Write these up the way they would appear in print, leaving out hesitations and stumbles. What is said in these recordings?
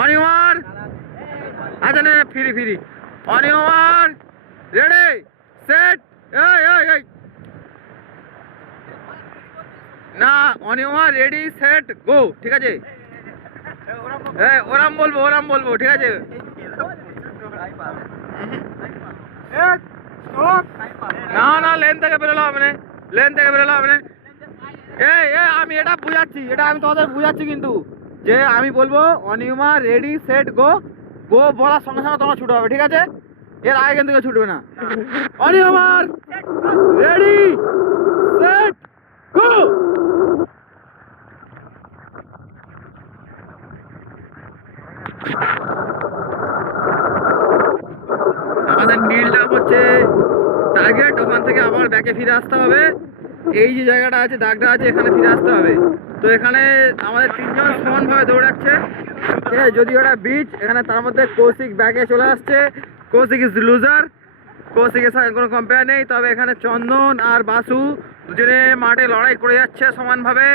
অনিমার আচ্ছা না ফিরি ফিরি অনিমার রেডি সেট এই না অনিমার রেডি সেট গো ঠিক আছে ওরাম বলবো ঠিক আছে না লেন থেকে বেরোলো হবে না আমি এটা বুঝাচ্ছি আমি তোমাদের বুঝাচ্ছি কিন্তু যে আমি বলবো অনিমা রেডি সেট গো গো বলার সঙ্গে সঙ্গে তোমরা ছুটে হবে ঠিক আছে এর আগে কিন্তু কেউ ছুটবে না অনিমার রেডি সেট গো আমাদের নীলটা হচ্ছে টার্গেট ওখান থেকে আবার ব্যাকে ফিরে আসতে হবে এই যে জায়গাটা আছে দাগটা আছে এখানে ফিরে আসতে হবে তো এখানে আমাদের তিনজন সমানভাবে দৌড়াচ্ছে ঠিক আছে যদি ওটা বিচ এখানে তার মধ্যে কৌশিক ব্যাকে চলে আসছে কৌশিক ইজ লুজার কৌশিকের সঙ্গে কোনো কম্পেয়ার নেই তবে এখানে চন্দন আর বাসু দুজনে মাঠে লড়াই করে যাচ্ছে সমানভাবে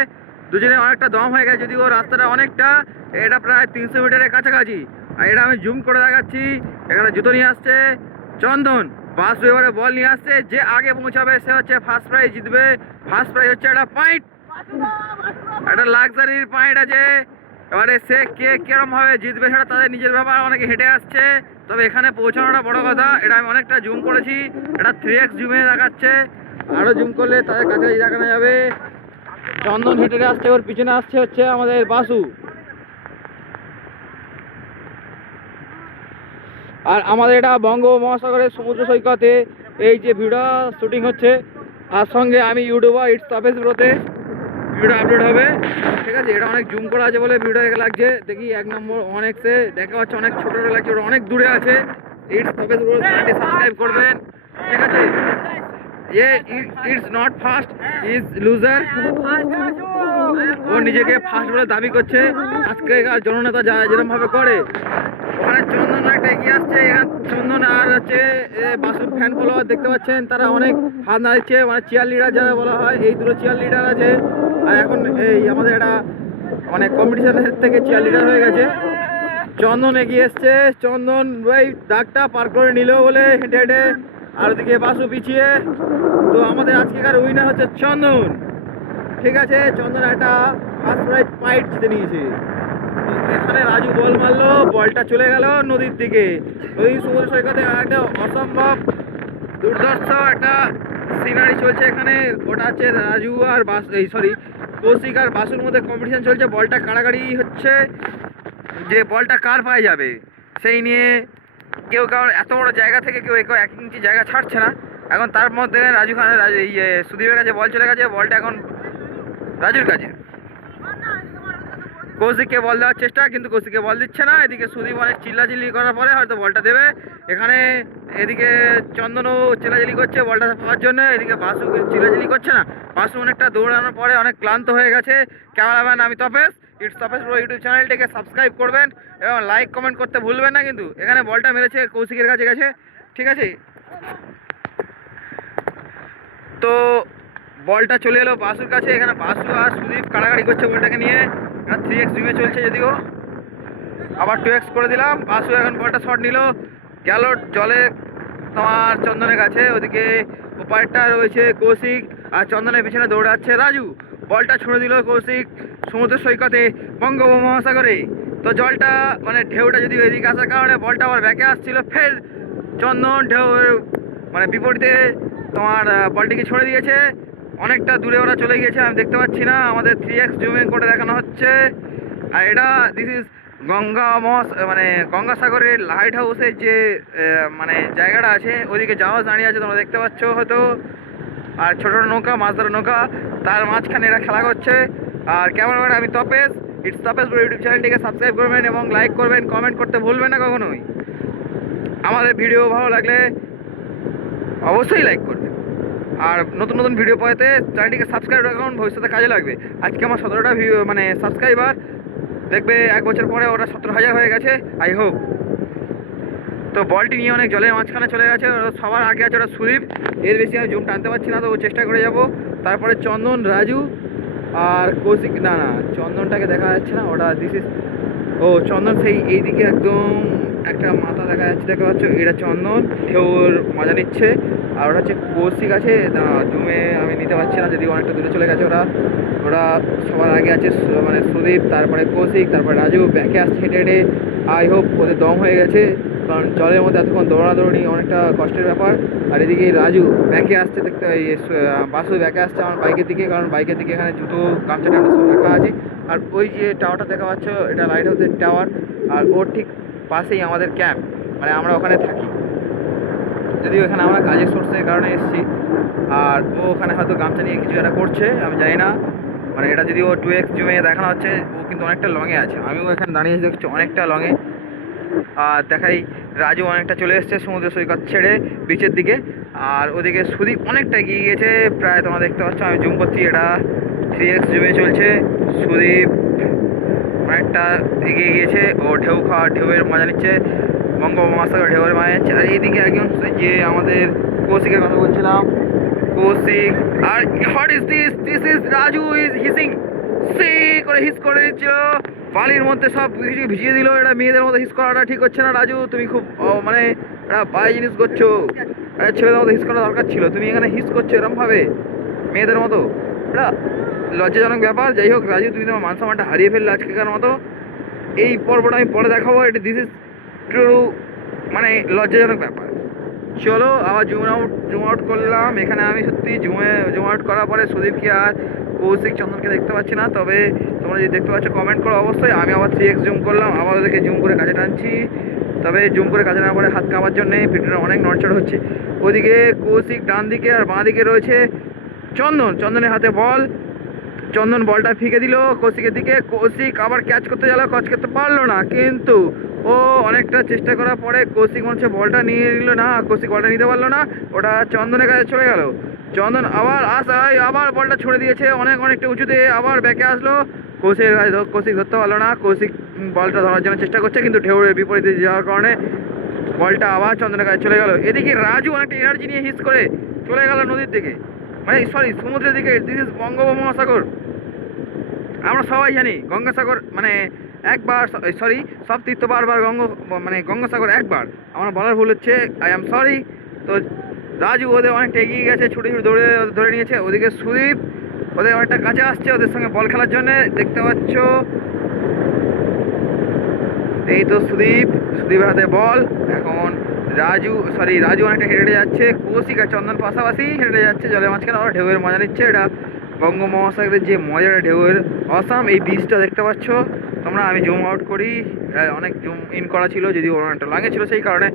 দুজনে অনেকটা দম হয়ে গেছে যদিও রাস্তাটা অনেকটা এটা প্রায় 300 মিটারের কাছাকাছি আর এটা আমি জুম করে দেখাচ্ছি এখানে জুতো নিয়ে আসছে চন্দন বাসু এবারে বল নিয়ে আসছে যে আগে পৌঁছাবে সে হচ্ছে ফার্স্ট প্রাইজ জিতবে ফার্স্ট প্রাইজ হচ্ছে একটা পয়েন্ট একটা লাক্সারির পয়েন্ট আছে এবারে সে কে কিরম ভাবে জিতবে সেটা তাদের নিজের ব্যাপার অনেকে হেঁটে আসছে তবে এখানে পৌঁছানোটা বড় কথা এটা আমি অনেকটা জুম করেছি এটা 3x জুমে দেখাচ্ছে আরও জুম করলে তাদের কাছাকাছি দেখানো যাবে চন্দন হেঁটে আসছে ওর পিছনে আসছে হচ্ছে আমাদের বাসু আর আমাদের এটা বঙ্গোপমহাসাগরের সমুদ্র সৈকতে এই যে ভিডিও শুটিং হচ্ছে তার সঙ্গে আমি ইউটিউবার ইটস তাপেস ব্রোতে ভিডিও আপলোড হবে ঠিক আছে এটা অনেক জুম করা আছে বলে ভিডিও লাগছে দেখি 1 নম্বর অনেকসে দেখা যাচ্ছে অনেক ছোটো লাগছে ওটা অনেক দূরে আছে ইটস তাপেস ব্রো চ্যানেলটি সাবস্ক্রাইব করবেন ঠিক আছে it's not first is loser ও নিজেকে ফার্স্ট বলে দাবি করছে আজকেকার জননেতা যেরকম ভাবে করে ওখানে চন্দন একটা এগিয়ে আসছে চন্দন আর হচ্ছে বাসুর ফ্যান ফলোয়ার দেখতে পাচ্ছেন তারা অনেক হাত নাড়ছে মানে চেয়ার লিডার যারা বলা হয় এই দুটো চেয়ার লিডার আছে আর এখন এই আমাদের এটা মানে কম্পিটিশনের থেকে চেয়ার লিডার হয়ে গেছে চন্দন এগিয়ে এসছে চন্দন ওই দাগটা পার করে নিল বলে হেঁটে হেঁটে আর ওদিকে বাসু পিছিয়ে তো আমাদের আজকেকার উইনার হচ্ছে চন্দন ঠিক আছে চন্দন একটা ফার্স্ট প্রাইজ পয়েন্ট জিতে নিয়েছে এখানে রাজু বল মারলো বলটা চলে গেল নদীর দিকে নদীর সমুদ্র সৈকতে একটা অসম্ভব দুর্ধর্ষ একটা সিনারি চলছে এখানে ওটা হচ্ছে রাজু আর কৌশিক আর বাসুর মধ্যে কম্পিটিশন চলছে বলটা কাড়াকাড়ি হচ্ছে যে বলটা কার পায়ে যাবে সেই নিয়ে কেউ কারণ এত বড় জায়গা থেকে কেউ 1 ইঞ্চি জায়গা ছাড়ছে না এখন তার মধ্যে রাজু খানের সুদীপের কাছে বল চলে গেছে বলটা এখন রাজুর কাছে কৌশিককে বল দেওয়ার চেষ্টা কিন্তু কৌশিককে বল দিচ্ছে না এদিকে সুদীপ অনেক চিল্লাচিল্লি করার পরে হয়তো বলটা দেবে এখানে এদিকে চন্দনও চিল্লাচিল্লি করছে বলটা পাওয়ার জন্য এদিকে বাসু চিল্লাচিল্লি করছে না বাসু অনেকটা দৌড়ানোর পরে অনেক ক্লান্ত হয়ে গেছে ক্যামেরাম্যান আমি Topesh it's Topesh bro YouTube চ্যানেলটিকে সাবস্ক্রাইব করবেন এবং লাইক কমেন্ট করতে ভুলবেন না কিন্তু এখানে বলটা মেরেছে কৌশিকের কাছে গেছে ঠিক আছে তো বলটা চলে এলো বাসুর কাছে এখানে বাসু আর সুদীপ কাড়াকাড়ি করছে বলটাকে নিয়ে এটা 3x জুমে চলছে যদিও আবার 2x করে দিলাম বাসু এখন বলটা শট নিল গেল জলে তোমার চন্দনের কাছে ওদিকে ওপারটা রয়েছে কৌশিক আর চন্দনের পিছনে দৌড়াচ্ছে রাজু বলটা ছুঁড়ে দিল কৌশিক সমুদ্র সৈকতে বঙ্গোপমহাসাগরে তো জলটা মানে ঢেউটা যদি এদিকে আসার কারণে বলটা আবার ব্যাকে আসছিল ফের চন্দন ঢেউ মানে বিপরীতে তোমার বলটিকে ছুঁড়ে দিয়েছে অনেকটা দূরে ওরা চলে গিয়েছে আমি দেখতে পাচ্ছি না আমাদের 3x জুমিং করে দেখানো হচ্ছে আর এটা দিস ইজ গঙ্গাসাগরের লাইট হাউসের যে মানে জায়গাটা আছে ওইদিকে জাহাজ দাঁড়িয়ে আছে তোমরা দেখতে পাচ্ছ হয়তো আর ছোটো নৌকা মাছ ধরা নৌকা তার মাঝখানে এরা খেলা করছে আর ক্যামেরাম্যান আমি তপেশ ইটস তপেশ ইউটিউব চ্যানেলটিকে সাবস্ক্রাইব করবেন এবং লাইক করবেন কমেন্ট করতে ভুলবেন না কখনোই আমাদের ভিডিও ভালো লাগলে অবশ্যই লাইক করবেন আর নতুন নতুন ভিডিও পাইতে চ্যানেলটিকে সাবস্ক্রাইব রাখুন ভবিষ্যতে কাজে লাগবে আজকে আমার 17টা ভিডিও মানে সাবস্ক্রাইবার দেখবে 1 বছর পরে ওরা 17,000 হয়ে গেছে আই হোপ তো বলটি নিয়ে অনেক জলের মাঝখানে চলে গেছে সবার আগে আছে ওরা সুদীপ এর বেশি আমি জুম টানতে পারছি না তো চেষ্টা করে যাব তারপরে চন্দন রাজু আর কৌশিক না চন্দনটাকে দেখা যাচ্ছে না ওটা দিস ইজ ও চন্দন সেই এইদিকে একদম একটা মাথা দেখা যাচ্ছে, দেখতে পাচ্ছ, এটা চন্দন ঢেউর মজা নিচ্ছে। আর ওটা হচ্ছে কৌশিক আছে, জুমে আমি নিতে পারছি না, যদি অনেকটা দূরে চলে গেছে। ওরা ওরা সবার আগে আছে মানে সুদীপ, তারপরে কৌশিক, তারপরে রাজু ব্যাকে আসছে হেঁটে হেঁটে। আই হোপ ওদের দম হয়ে গেছে, কারণ জলের মধ্যে এতক্ষণ দৌড়াদৌড়ি অনেকটা কষ্টের ব্যাপার। আর এদিকে রাজু ব্যাকে আসছে, দেখতে বাসু ব্যাকে আসছে আমার বাইকের দিকে, কারণ বাইকের দিকে এখানে জুতো গামছা টামছা সব রাখা আছে। আর ওই যে টাওয়ারটা দেখা পাচ্ছ, এটা লাইট হাউসের টাওয়ার। আর ওর ঠিক পাশেই আমাদের ক্যাম্প, মানে আমরা ওখানে থাকি, যদিও এখানে আমরা কাজের সোর্সের কারণে এসেছি। আর ও ওখানে হয়তো গামছা নিয়ে কিছু একটা করছে, আমি জানি না। মানে এটা যদি ও 2x জুমে দেখানো হচ্ছে, ও কিন্তু অনেকটা লংয়ে আছে, আমিও এখানে দাঁড়িয়ে দেখছি অনেকটা লংয়ে। আর দেখাই রাজু অনেকটা চলে এসছে সমুদ্র সৈকত ছেড়ে বিচের দিকে। আর ওদিকে সুদীপ অনেকটা এগিয়ে গিয়েছে, প্রায় তোমরা দেখতে পাচ্ছ, আমি জুম করছি, এটা 3x জুমে চলছে। সুদীপ অনেকটা এগিয়ে গিয়েছে, ও ঢেউয়ের মজা নিচ্ছে, বঙ্গোপসাগর ঢেউয়ের মজা নিচ্ছে। আর এইদিকে একজন যে আমাদের কৌশিকের কথা বলছিলাম, কৌশিক। আর what is this is Raju is hissing, সে করে হিস করে দিচ্ছিল বালির মধ্যে, সব কিছু ভিজিয়ে দিল। এটা মেয়েদের মতো হিস করাটা ঠিক হচ্ছে না রাজু, তুমি খুব মানে একটা বাজে জিনিস করছো। ছেলেদের মতো হিস করা দরকার ছিল, তুমি এখানে হিস করছো এরমভাবে মেয়েদের মতো, এটা লজ্জাজনক ব্যাপার। যাই হোক রাজু, তুমি তোমার মান সম্মানটা হারিয়ে ফেললে আজকেকার মতো। এই পর্বটা আমি পরে দেখাবো, এটা দিস ইজ ট্রু, মানে লজ্জাজনক ব্যাপার। চলো আবার জুম আউট করলাম। এখানে আমি সত্যি জুম আউট করার পরে সুদীপকে আর কৌশিক চন্দনকে দেখতে পাচ্ছি না, তবে তোমরা যদি দেখতে পাচ্ছ কমেন্ট করো অবশ্যই। আমি আবার 3x জুম করলাম, আবার ওদেরকে জুম করে কাছে টানছি, তবে জুম করে কাছে টানার পরে হাত কামার জন্যে ভিডিওটা অনেক নড়চড় হচ্ছে। ওদিকে কৌশিক ডান দিকে, আর বাঁ দিকে রয়েছে চন্দনের হাতে বল। চন্দন বলটা ফিকে দিল কৌশিকের দিকে, কৌশিক আবার ক্যাচ করতে গেল, ক্যাচ করতে পারলো না, কিন্তু ও অনেকটা চেষ্টা করার পরে কৌশিক মনে হচ্ছে বলটা নিয়ে নিল না, কৌশিক বলটা নিতে পারলো না, ওটা চন্দনের কাছে চলে গেল। চন্দন আবার আবার বলটা ছুড়ে দিয়েছে অনেকটা উঁচুতে, আবার ব্যাকে আসলো, কৌশিকের কাছে কৌশিক ধরতে পারলো না। কৌশিক বলটা ধরার জন্য চেষ্টা করছে, কিন্তু ঢেউয়ের বিপরীতে যাওয়ার কারণে বলটা আবার চন্দনের কাছে চলে গেল। এদিকে রাজু অনেকটা এনার্জি নিয়ে হিস করে চলে গেল নদীর দিকে, মানে সরি সমুদ্রের দিকে। দিস ইজ বঙ্গোপমহাসাগর, আমরা সবাই জানি গঙ্গাসাগর মানে একবার, সরি সব তীর্থ বারবার মানে গঙ্গাসাগর একবার, আমার বলার ভুল হচ্ছে, আই এম সরি। তো রাজু ওদের অনেকটা এগিয়ে গেছে, ছুটে দৌড়ে ধরে নিয়েছে। ওদিকে সুদীপ ওদের অনেকটা কাছে আসছে ওদের সঙ্গে বল খেলার জন্য, দেখতে পাচ্ছ। এই তো সুদীপের হাতে বল। এখন রাজু অনেকটা হেঁটে যাচ্ছে, কৌশিক আর চন্দন পাশাপাশি হেঁটে যাচ্ছে জলের মাঝখানে, ওরা ঢেউয়ের মজা নিচ্ছে। এটা বঙ্গোপসাগরের যে মজাটা ঢেউয়ের অসাম। এই বীজটা দেখতে পাচ্ছ তোমরা, আমি জুম আউট করি, অনেক জুম ইন করা ছিল, যদি অনেকটা লাগে ছিল, সেই কারণে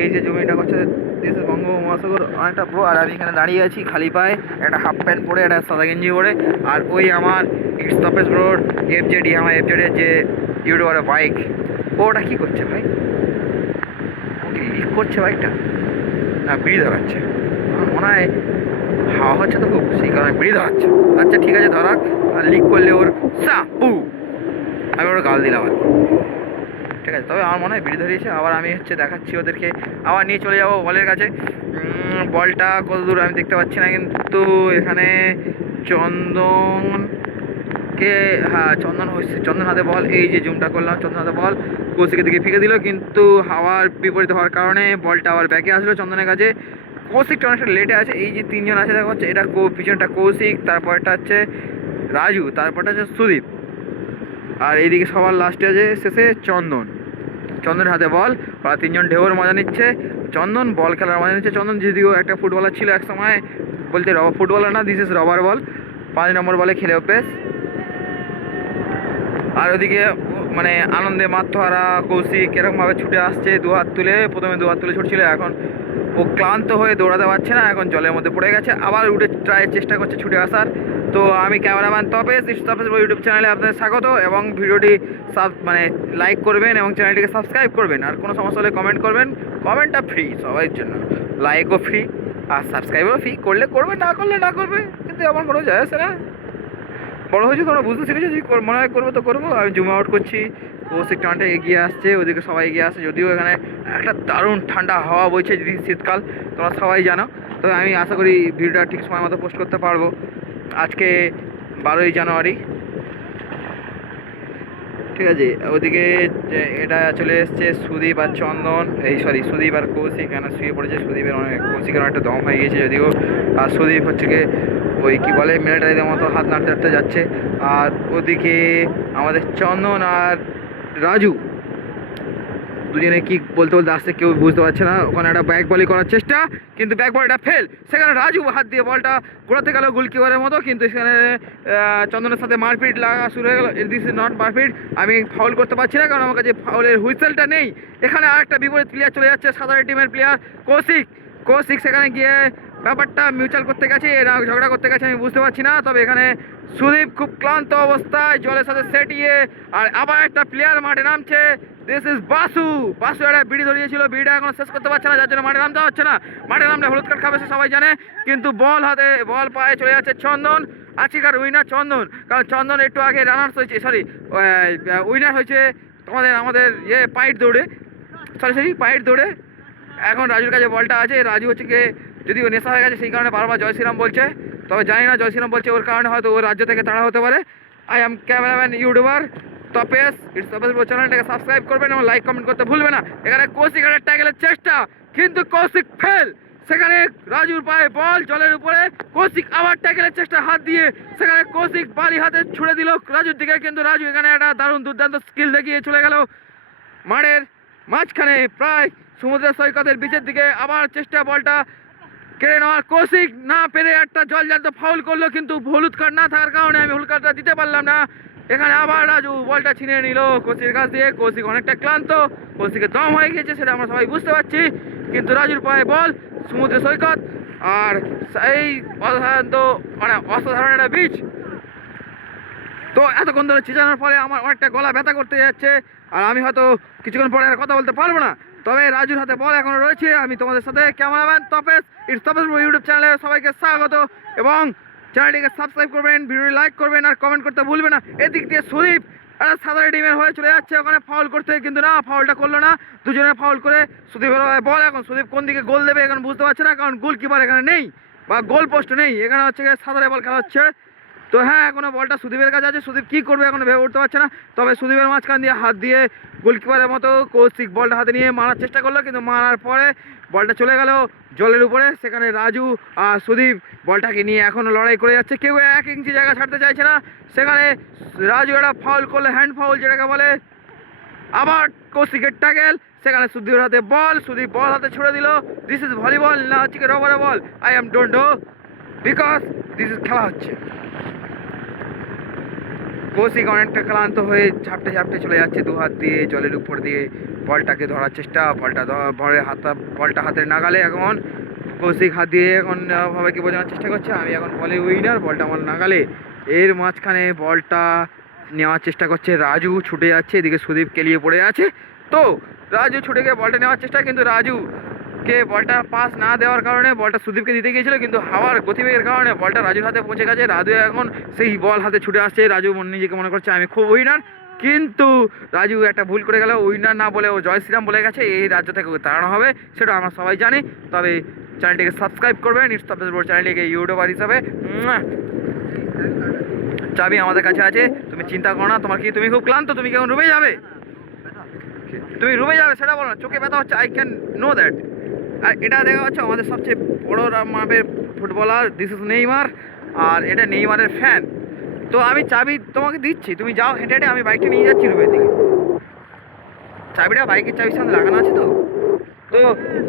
এই যে জুম ইনটা করছে। দিস ইজ বঙ্গোপসাগর অনেকটা পুরো। আর আমি এখানে দাঁড়িয়ে আছি খালি পায়ে, একটা হাফ প্যান্ট পরে, একটা সাদা গেঞ্জি পরে। আর ওই আমার স্টপেজ রোড আমার এফজেডের যে ইউটিউবারের বাইক, ওটা কী করছে ভাই, ও কি লিক করছে বাইকটা, না বিড়ি ধরাচ্ছে, আমার মনে হয় হাওয়া হচ্ছে তো খুব, সেই কারণে বিড়ি ধরাচ্ছে। আচ্ছা ঠিক আছে ধরাক, আর লিক করলে ওর আমি ওর গাল দিলাম আর কি, ঠিক আছে। তবে আমার মনে হয় বিড়ি ধরিয়েছে। আবার আমি দেখাচ্ছি ওদেরকে, আবার নিয়ে চলে যাবো বলের কাছে। বলটা কত দূর আমি দেখতে পাচ্ছি না, কিন্তু এখানে চন্দন হাতে বল, এই যে জুমটা করলাম, চন্দন হাতে বল, কৌশিকের দিকে ফিকে দিল, কিন্তু হাওয়ার বিপরীত হওয়ার কারণে বলটা আবার ব্যাকে আসলো চন্দনের কাছে। কৌশিকটা অনেকটা লেটে আছে, এই যে তিনজন আছে দেখা হচ্ছে, এটা পিছনটা কৌশিক, তারপরটা হচ্ছে রাজু, তারপরটা হচ্ছে সুদীপ, আর এইদিকে সবার লাস্টে আছে শেষে চন্দনের হাতে বল। ওরা তিনজন ঢেউয়ের মজা নিচ্ছে, চন্দন বল খেলার মজা নিচ্ছে। চন্দন যদিও একটা ফুটবলার ছিল এক সময়, বলতে ফুটবলার না, দিস ইজ রবার বল, 5 নম্বর বলে খেলে অভ্যেস। আর ওদিকে মানে আনন্দে মাত্রহারা কৌশিক এরকমভাবে ছুটে আসছে প্রথমে দু হাত তুলে ছুটছিল, এখন ও ক্লান্ত হয়ে দৌড়াতে পারছে না, এখন জলের মধ্যে পড়ে গেছে, আবার উঠে চেষ্টা করছে ছুটে আসার। তো আমি ক্যামেরাম্যান তপেশ ইউটিউব চ্যানেলে আপনাদের স্বাগত, এবং ভিডিওটি মানে লাইক করবেন এবং চ্যানেলটিকে সাবস্ক্রাইব করবেন। আর কোনো সমস্যা হলে কমেন্ট করবেন, কমেন্টটা ফ্রি সবাইয়ের জন্য, লাইকও ফ্রি আর সাবস্ক্রাইবও ফ্রি, করলে করবে, না করলে না করবে, কিন্তু আমার কোনো যায় আসে না। বড় হয়েছে তোমরা বুঝতে শিখেছো, যদি মনে হয় করবে তো করবো। আমি জুম আউট করছি, কৌশিক টানটা এগিয়ে আসছে, ওদিকে সবাই এগিয়ে আসছে, যদিও এখানে একটা দারুণ ঠান্ডা হাওয়া বইছে, যদি শীতকাল তোমরা সবাই জানো। তবে আমি আশা করি ভিডিওটা ঠিক সময় মতো পোস্ট করতে পারবো। আজকে 12ই জানুয়ারি, ঠিক আছে। ওদিকে এটা চলে এসছে সুদীপ আর চন্দন, এই সরি সুদীপ আর কৌশিক এখানে শুয়ে পড়েছে। সুদীপের কৌশিকের অনেকটা দম হয়ে গিয়েছে যদিও, আর সুদীপ হচ্ছে গিয়ে ওই কী বলে মিলিটারিদের মতো হাত নাড়তে নাড়তে যাচ্ছে। আর ওদিকে আমাদের চন্দন আর রাজু দুজনে কি বলতে বলতে আসছে কেউ বুঝতে পারছে না। ওখানে একটা ব্যাক বলি করার চেষ্টা, কিন্তু ব্যাক বলটা ফেল। সেখানে রাজু হাত দিয়ে বলটা ঘোরাতে গেল গোলকিপারের মতো, কিন্তু সেখানে চন্দনের সাথে মারপিট লাগা শুরু হয়ে গেল। দিস ইজ নট মারপিট, আমি ফাউল করতে পারছি না কারণ আমার কাছে ফাউলের হুইসেলটা নেই। এখানে আরেকটা বিপরীত প্লেয়ার চলে যাচ্ছে, সাধারণ টিমের প্লেয়ার কৌশিক সেখানে গিয়ে ব্যাপারটা মিউচুয়াল করতে গেছে, এরা ঝগড়া করতে গেছে আমি বুঝতে পারছি না। তবে এখানে সুদীপ খুব ক্লান্ত অবস্থায় জলের সাথে সেটিয়ে, আর আবার একটা প্লেয়ার মাঠে নামছে। দিস ইজ বাসু একটা বিড়ি ধরিয়েছিল, বিড়িটা এখন শেষ করতে পারছে না, যার জন্য মাঠে নামতে হচ্ছে না। মাঠে নামলে হলুদ কার্ড খাবে সে সবাই জানে, কিন্তু বল পায়ে চলে যাচ্ছে চন্দন। আজকের উইনার চন্দন, কারণ চন্দন একটু আগে রানার্স হয়েছে, সরি উইনার হয়েছে আমাদের পাইট দৌড়ে, পাইট দৌড়ে। এখন রাজুর কাছে বলটা আছে, রাজু হচ্ছে গিয়ে যদিও নেশা হয়ে গেছে সেই কারণে বারবার জয় শ্রীরাম বলছে, তবে জানি না জয় শ্রীরাম বলছে ওর কারণে হয়তো ওর রাজ্য থেকে তাড়া হতে পারে। I am cameraman YouTuber Topesh, চ্যানেলটাকে সাবস্ক্রাইব করবেন এবং লাইক কমেন্ট করতে ভুলবে না। এখানে কৌশিক একটা ট্যাকেলের চেষ্টা, কিন্তু কৌশিক ফেল। সেখানে রাজুর পায়ে বল জলের উপরে, কৌশিক আবার ট্যাকেলের চেষ্টা হাত দিয়ে, সেখানে কৌশিক বালি হাতে ছুড়ে দিল রাজুর দিকে, কিন্তু রাজু এখানে একটা দারুণ দুর্দান্ত স্কিল দেখিয়ে চলে গেল মাঠের মাঝখানে প্রায় সমুদ্র সৈকতের বিচের দিকে। আবার চেষ্টা বলটা কেড়ে নেওয়ার, কৌশিক না পেরে একটা জলজান্ত ফাউল করলো, কিন্তু হলুদ কার্ড না থাকার কারণে আমি হলুদ কার্ডটা দিতে পারলাম না। এখানে আবার রাজু বলটা ছিনিয়ে নিল কৌশিকের কাছ দিয়ে। কৌশিক অনেকটা ক্লান্ত, কৌশিকের দম হয়ে গেছে সেটা আমরা সবাই বুঝতে পারছি, কিন্তু রাজুর পায়ে বল সমুদ্র সৈকত, আর এই অসাধারণ একটা বিচ। তো এতক্ষণ ধরে চিচানোর ফলে আমার অনেকটা গলা ব্যথা করতে যাচ্ছে, আর আমি হয়তো কিছুক্ষণ পরে আর কথা বলতে পারবো না। তবে রাজুর হাতে বল এখনো রয়েছে। আমি তোমাদের সাথে ক্যামেরাম্যান তপেশ, তপেশ ইউটিউব চ্যানেলে সবাইকে স্বাগত, এবং চ্যানেলটিকে সাবস্ক্রাইব করবেন, ভিডিওটি লাইক করবেন, আর কমেন্ট করতে ভুলবেন না। এদিক দিয়ে সুদীপ একটা সাধারণ টিমের হয়ে চলে যাচ্ছে ওখানে ফাউল করতে, কিন্তু না, ফাউলটা করলো না। দুজনে ফাউল করে সুদীপের বল, এখন সুদীপ কোন দিকে গোল দেবে এখন বুঝতে পারছে না, কারণ গোলকিপার এখানে নেই বা গোল পোস্ট নেই। এখানে হচ্ছে সাধারণ বল খেলা হচ্ছে। তো হ্যাঁ, এখনো বলটা সুদীপের কাছে আছে, সুদীপ কী করবে এখনো ভেবে উঠতে পারছে না। তবে সুদীপের মাঝখান দিয়ে হাত দিয়ে গোলকিপারের মতো কৌশিক বলটা হাতে নিয়ে মারার চেষ্টা করলো, কিন্তু মারার পরে বলটা চলে গেল জলের উপরে। সেখানে রাজু আর সুদীপ বলটাকে নিয়ে এখনও লড়াই করে যাচ্ছে, কেউ 1 ইঞ্চি জায়গা ছাড়তে চাইছে না। সেখানে রাজু একটা ফাউল করলো, হ্যান্ড ফাউল যেটাকে বলে। আবার কৌশিকের ট্যাকেল, সেখানে সুদীপের হাতে বল, সুদীপ বল হাতে ছুড়ে দিল। দিস ইজ ভলিবল না হচ্ছে রবারের ball, I am don't know, because this is খেলা হচ্ছে। কৌশিক অনেকটা ক্লান্ত হয়ে ঝাপটে ঝাপটে চলে যাচ্ছে দু হাত দিয়ে জলের উপর দিয়ে বলটাকে ধরার চেষ্টা, বলটা হাতের নাগালে। এখন কৌশিক হাত দিয়ে এখন ভাবে কি বোঝানোর চেষ্টা করছে আমি এখন বলে উইনার, বলটা আমার নাগালে। এর মাঝখানে বলটা নেওয়ার চেষ্টা করছে রাজু, ছুটে যাচ্ছে, এদিকে সুদীপ কেলিয়ে পড়ে আছে। তো রাজু ছুটে গিয়ে বলটা নেওয়ার চেষ্টা, কিন্তু রাজুকে বলটা পাস না দেওয়ার কারণে বলটা সুদীপকে দিতে গিয়েছিল, কিন্তু হাওয়ার গতিবেগের কারণে বলটা রাজুর হাতে পৌঁছে গেছে। রাজু এখন সেই বল হাতে ছুটে আসছে, রাজু নিজেকে মনে করছে আমি খুব উইনার, কিন্তু রাজু একটা ভুল করে গেল, উইনার না বলে ও জয় শ্রীরাম বলে গেছে। এই রাজ্য থেকে তাড়ানো হবে সেটা আমরা সবাই জানি। তবে চ্যানেলটিকে সাবস্ক্রাইব করবেন, চ্যানেলটিকে ইউটিউবার হিসাবে। চাবি আমাদের কাছে আছে, তুমি চিন্তা করো না। তুমি খুব ক্লান্ত, তুমি কেমন রুমে যাবে? তুমি রুমে যাবে সেটা বলো না, চোখে ব্যথা হচ্ছে, আই ক্যান নো দ্যাট। আর এটা দেখা হচ্ছে আমাদের সবচেয়ে বড় মাপের ফুটবলার, দিস ইজ নেইমার, আর এটা নেইমারের ফ্যান। তো আমি চাবি তোমাকে দিচ্ছি, তুমি যাও হেঁটে হেঁটে, আমি বাইকটা নিয়ে যাচ্ছি রুমের দিকে। চাবিটা বাইকের চাবির সাথে লাগানো আছে। তো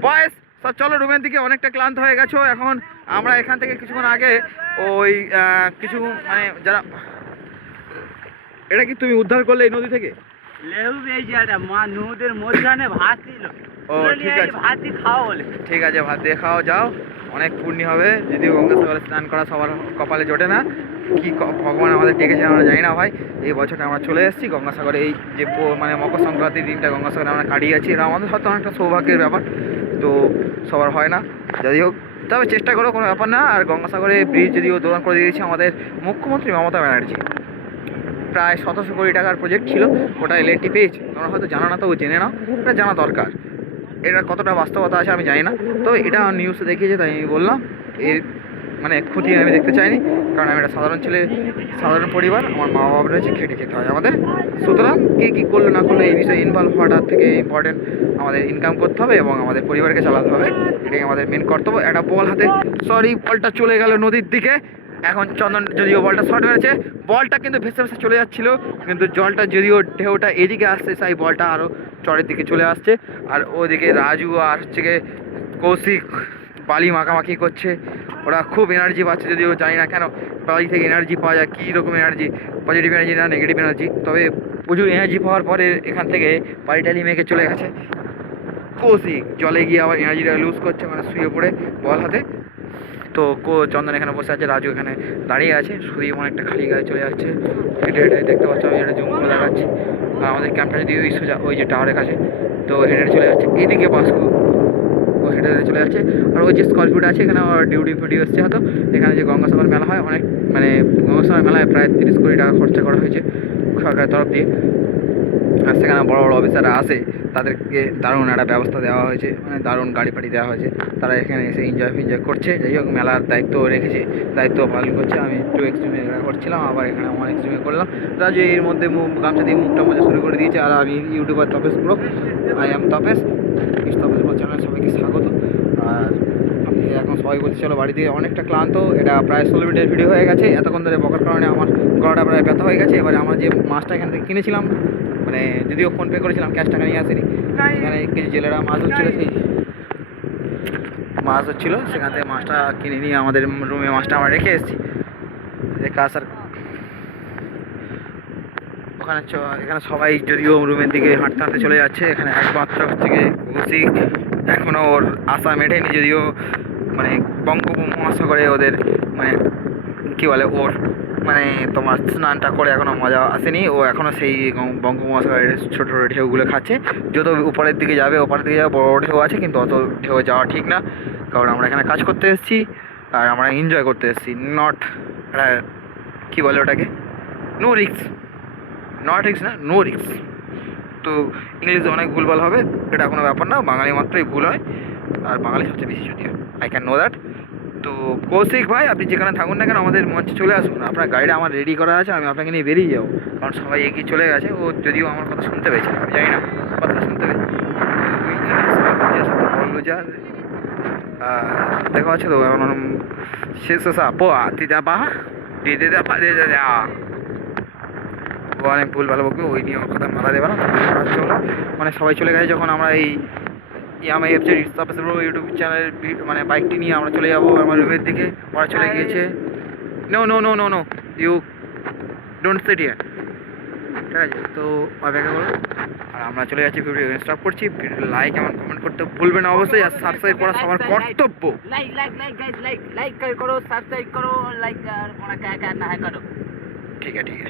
বয়স সব চলো রুমের দিকে, অনেকটা ক্লান্ত হয়ে গেছো। এখন আমরা এখান থেকে কিছুক্ষণ আগে ওই কিছু মানে যারা, এটা কি তুমি উদ্ধার করলে এই নদী থেকে? নদীর মধ্যখানে ভাত ছিল। ও ঠিক আছে, ভাত দিয়ে খাওয়া বলে। ঠিক আছে, ভাত দিয়ে খাও, যাও, অনেক পুণ্য হবে। যদিও গঙ্গাসাগরে স্নান করা সবার কপালে জোটে না, কি ভগবান আমাদের ডেকেছে আমরা জানি না ভাই। এই বছরটা আমরা চলে এসেছি গঙ্গাসাগরে, এই যে মানে মকর সংক্রান্তির দিনটা গঙ্গাসাগরে আমরা কাটিয়েছি, এটা আমাদের হয়তো অনেকটা সৌভাগ্যের ব্যাপার, তো সবার হয় না। যাই হোক, তবে চেষ্টা করো, কোনো ব্যাপার না। আর গঙ্গাসাগরে ব্রিজ যদিও উদ্বোধন করে দিয়েছে আমাদের মুখ্যমন্ত্রী মমতা ব্যানার্জি, প্রায় 1700 কোটি টাকার প্রজেক্ট ছিল, ওটা এলএনটি পেয়েছে। তোমরা হয়তো জানো না, তবু জেনে নাও, এটা জানা দরকার। এটার কতটা বাস্তবতা আছে আমি জানি না, তবে এটা নিউজে দেখিয়েছে তাই আমি বললাম। এর মানে ক্ষতি আমি দেখতে চাইনি, কারণ আমি একটা সাধারণ ছেলে, সাধারণ পরিবার, আমার মা বাবা রয়েছে, খেটে খেতে হয় আমাদের। সুতরাং কে কী করলো না করলো এই বিষয়ে ইনভলভ হওয়াটার থেকে ইম্পর্টেন্ট আমাদের ইনকাম করতে হবে এবং আমাদের পরিবারকে চালাতে হবে, এটাই আমাদের মেন কর্তব্য। একটা বল হাতে, সরি বলটা চলে গেল নদীর দিকে। এখন চন্দন যদিও বলটা শর্ট মেরেছে, বলটা কিন্তু ভেসে ভেসে চলে যাচ্ছিল, কিন্তু জলটা যদিও ঢেউটা এদিকে আসছে, তাই বলটা আরও চরের দিকে চলে আসছে। আর ওদিকে রাজু আর হচ্ছে গিয়ে কৌশিক বালি মাখামাখি করছে, ওরা খুব এনার্জি পাচ্ছে, যদিও জানি না কেন বালি থেকে এনার্জি পাওয়া যায়, কী রকম এনার্জি, পজিটিভ এনার্জি না নেগেটিভ এনার্জি, তবে প্রচুর এনার্জি পাওয়ার পরে এখান থেকে বালি টালি মেখে চলে গেছে। কৌশিক জলে গিয়ে আবার এনার্জিটা লুজ করছে, মানে শুয়ে পড়ে বল হাতে। তো চন্দন এখানে বসে আছে, রাজু এখানে দাঁড়িয়ে আছে, সুদীপ অনেকটা খালি গায়ে চলে যাচ্ছে, হেঁটে হেঁটে দেখতে পাচ্ছ, আমি এটা জুম করে দেখাচ্ছি। আর আমাদের ক্যাম্পটা যদি ওই সোজা ওই যে টাওয়ারের কাছে, তো হেঁটে হেঁটে চলে যাচ্ছে এইদিকে বাসকু, ও হেঁটে হেঁটে চলে যাচ্ছে। আর ওই যে স্করপিওটা আছে এখানে ওর ডিউটি ফিউটি এসছে হয়তো। এখানে যে গঙ্গাসাগর মেলা হয়, অনেক মানে গঙ্গাসাগর মেলায় প্রায় 30 কোটি টাকা খরচা করা হয়েছে সরকারের তরফ দিয়ে। আর সেখানে বড় বড় অফিসাররা আসে, তাদেরকে দারুণ একটা ব্যবস্থা দেওয়া হয়েছে, মানে দারুণ গাড়ি ফাড়ি দেওয়া হয়েছে, তারা এখানে এসে এনজয় ফিনজয় করছে। যাই হোক, মেলার দায়িত্ব রেখেছে, দায়িত্ব পালন করছে। আমি একটু এক্সট্রিমে করছিলাম, আবার এখানে আমার এক্সট্রিমে করলাম। রাজু এর মধ্যে গামছা দিয়ে মুখটা মজা শুরু করে দিয়েছে। আর আমি YouTuber Tapesh bro, I am Tapesh, Tapesh bro channel সবাইকে স্বাগত। আর আমি এখন সবাই বলছি চলো বাড়ি থেকে, অনেকটা ক্লান্ত, এটা প্রায় 16 মিনিটের ভিডিও হয়ে গেছে। এতক্ষণ ধরে বকার কারণে আমার গলাটা প্রায় ব্যথা হয়ে গেছে। এবারে আমার যে মাছটা এখান থেকে কিনেছিলাম, মানে যদিও ফোনপে করেছিলাম, ক্যাশ টাকা নিয়ে আসেনি, এখানে কিছু জেলেরা মাছ হচ্ছিলো, সেই মাছ হচ্ছিলো, সেখান থেকে মাছটা কিনে নিয়ে আমাদের রুমে মাছটা আমরা রেখে এসেছি, রেখে আসার ওখানে এখানে সবাই যদিও রুমের দিকে হাঁটতে হাঁটতে চলে যাচ্ছে। এখানে একমাত্র হচ্ছে গিয়ে কৌশিক এখনও ওর আশা মেটেনি, যদিও মানে বঙ্গোপমহাসাগরে ওদের মানে কী বলে ওর মানে তোমার স্নানটা করে এখনও মজা আসেনি, ও এখনও সেই বঙ্গোপমহাসাগরের ছোটো ছোটো ঢেউগুলো খাচ্ছে। যত উপরের দিকে যাবে ওপারের দিকে যাবে বড় বড় ঢেউ আছে, কিন্তু অত ঢেউ যাওয়া ঠিক না, কারণ আমরা এখানে কাজ করতে এসেছি আর আমরা এনজয় করতে এসেছি, নট কী বলে ওটাকে, নো রিস্ক, নট রিস্ক না, নো রিস্ক। তো ইংলিশে অনেক ভুলভাল হবে, এটা কোনো ব্যাপার না, বাঙালি মাত্রই ভুল হয়, আর বাঙালি সবচেয়ে বেশি যদিও, আই ক্যান নো দ্যাট। তো কৌশিক ভাই, আপনি যেখানে থাকুন না কেন আমাদের মঞ্চে চলে আসুন, আপনার গাড়িটা আমার রেডি করা আছে, আমি আপনাকে নিয়ে বেরিয়ে যাবো, কারণ সবাই এগিয়ে চলে গেছে। ও যদিও আমার কথা শুনতে পেয়েছে, আমি জানি না কথাটা শুনতে পেয়েছে, দেখা হচ্ছে তো এখন শেষ পো দিদা বা দিদে পা দিদে ও অনেক ভুল ভালো বকবে, ওই নিয়ে ওর কথা মাথা দেবে না। চলো, মানে সবাই চলে গেছে, যখন আমরা এই ইয়ামাই এফজেড ইউটিউব চ্যানেলের মানে বাইকটি নিয়ে আমরা চলে যাবো আমার রুমের দিকে, ওরা চলে গিয়েছে। No no no no no you don't sit here, ঠিক আছে? তো অপেক্ষা করো, আর আমরা চলে যাচ্ছি, ভিডিও স্টপ করছি। ভিডিও লাইক এবং কমেন্ট করতে ভুলবেন না অবশ্যই, আর সাবস্ক্রাইব করা সবার কর্তব্য। Like like like guys like like करो, सब्सक्राइब करो, लाइक और क्या करना है करो। ठीक है ठीक है।